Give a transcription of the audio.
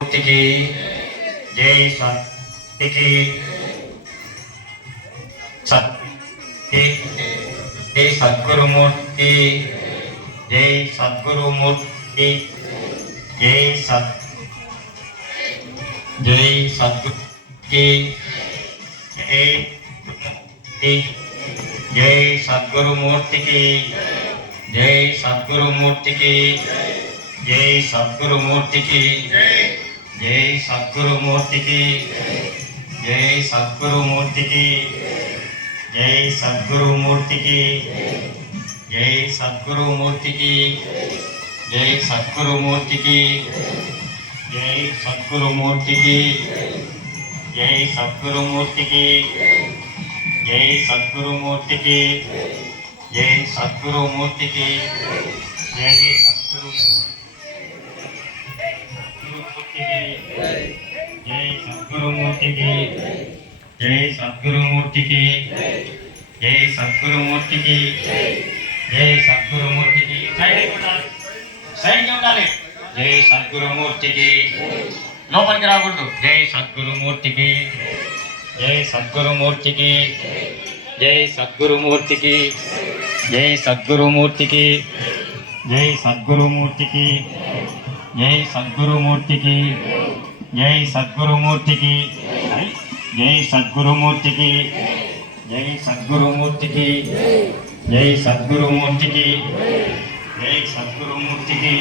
మూర్తికి జై సత్కి సత్కి జై సద్గురుమూర్తి జై సద్గురుమూర్తి జై సత్ జై సద్గురుకి జై సద్గురుమూర్తికి జై సద్గురుమూర్తికి జై సద్గురుమూర్తికి జై సద్గురుమూర్తికి జై సద్గురుమూర్తికి జై సద్గురుమూర్తికి జై సద్గురుమూర్తికి జై సద్గురుమూర్తికి జై సద్గురుమూర్తికి జై సద్గురుమూర్తికి జై సద్గురుమూర్తికి జై సద్గురుమూర్తికి జై సద్గురుమూర్తికి జై సద్గురుమూర్తికి జై సద్గురుమూర్తికి జై సద్గురుమూర్తికి సైడ్ ఉండాలి జై సద్గురుమూర్తికి లోపలికి రాకూడదు జై సద్గురుమూర్తికి జై సద్గురుమూర్తికి జై సద్గురుమూర్తికి జై సద్గురుమూర్తికి జై సద్గురుమూర్తికి జై సద్గురుమూర్తికి జై సద్గురుమూర్తికి జై సద్గురుమూర్తికి జై సద్గురుమూర్తికి జై సద్గురుమూర్తికి జై సద్గురుమూర్తికి